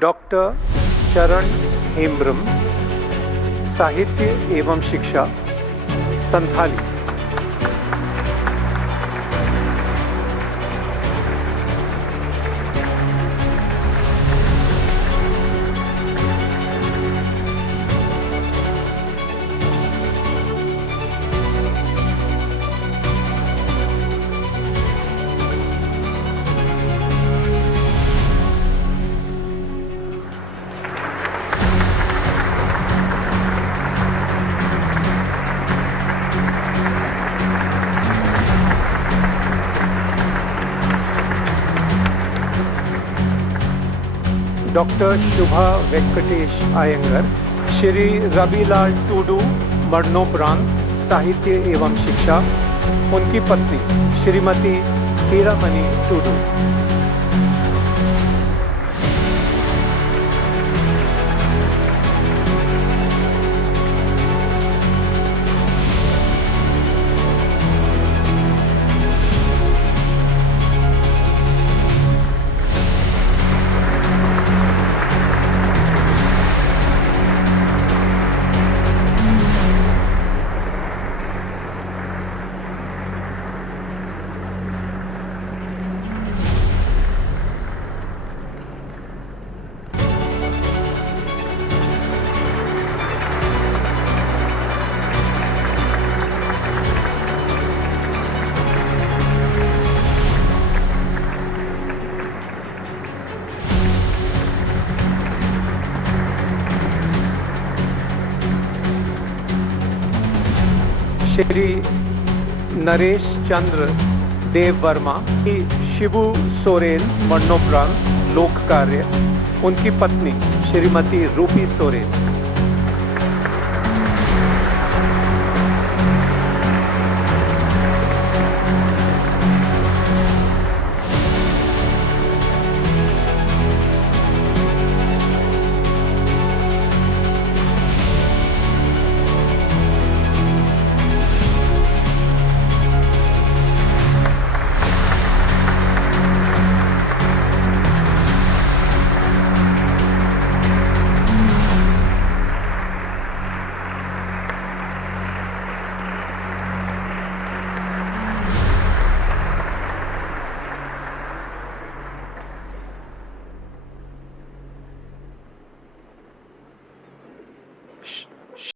Doctor चरण हेम्ब्रम, साहित्य एवं शिक्षा, संथाली। डॉक्टर शुभा वेंकटेश आयंगर, श्री रविलाल टूडू, मरणोपरांत, साहित्य एवं शिक्षा, उनकी पत्नी श्रीमती हीरामणि टूडू। श्री नरेश चंद्र देव वर्मा, शिबू सोरेन, मरणोपरांत, लोक कार्य, उनकी पत्नी श्रीमती रूपी सोरेन।